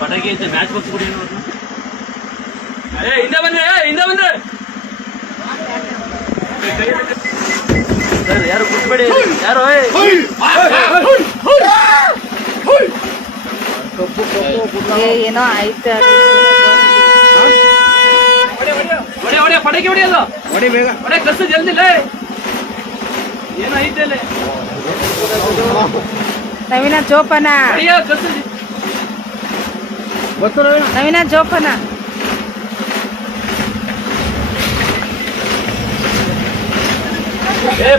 ಪಟಾಕಿ ಐತೆ match box ಕೊಡಿ ಹಿಂದೆ ಬಂದ್ರೆ ಸರ್ ಯಾರು ಕುಟ್ಬೇಡಿ ಯಾರು ಏನೋ ಆಯ್ತು ಹೊಡೆ ಪಟಾಕಿ ಹೊಡಿಯೋದು ಹೊಡಿ ಬೇಗ ಹೊಡೆ ಕಸ ಜಲ್ದಿಲ್ಲ ಏನೋ ಐತೆ ಅಲ್ಲಿ ನವೀನ ಜೋಪಾನ ಹೊಡಿಯೋ ಕಸ ಗೊತ್ತು ನವೀನ ಜೋಪಾನ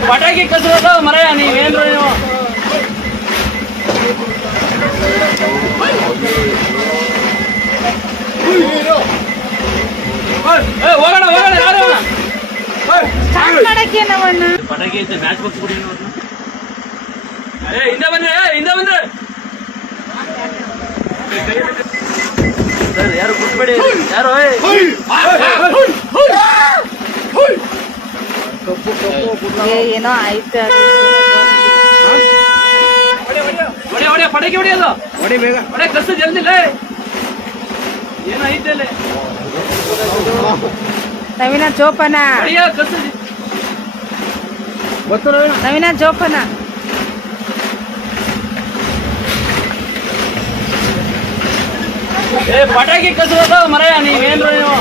ಪಟಾಕಿ ಕಸದ ಮರ ನೀವೇನ್ರು ನೀವು ಹೋಗೋಣ ಯಾರು ಸ್ಟಾರ್ಟ್ ಮಾಡಕ್ಕೆ ನಾವಣ್ಣ ಪಟಾಕಿ ಐತೆ ಮ್ಯಾಚ್ ಬಾಕ್ಸ್ ಕೊಡಿ ಹಿಂದೆ ಬಂದ್ರೆ ಸರ್ ಯಾರು ಕುಟ್ಬೇಡಿ ಯಾರು ಏನೋ ಆಯ್ತು ಹೊಡೆ ಪಟಾಕಿ ಹೊಡಿಯೋದು ಹೊಡಿ ಬೇಗ ಹೊಡೆ ಕಸ ಜಲ್ದಿಲ್ಲ ಏನೋ ಐತೆ ಅಲ್ಲಿ ನವೀನ ಜೋಪಾನ ಹೊಡಿಯೋ ಕಸ ಗೊತ್ತು ನವೀನ ಜೋಪಾನ ಪಟಾಕಿ ಕಸದ ಮರ ನೀವೇನ್ರು ನೀವು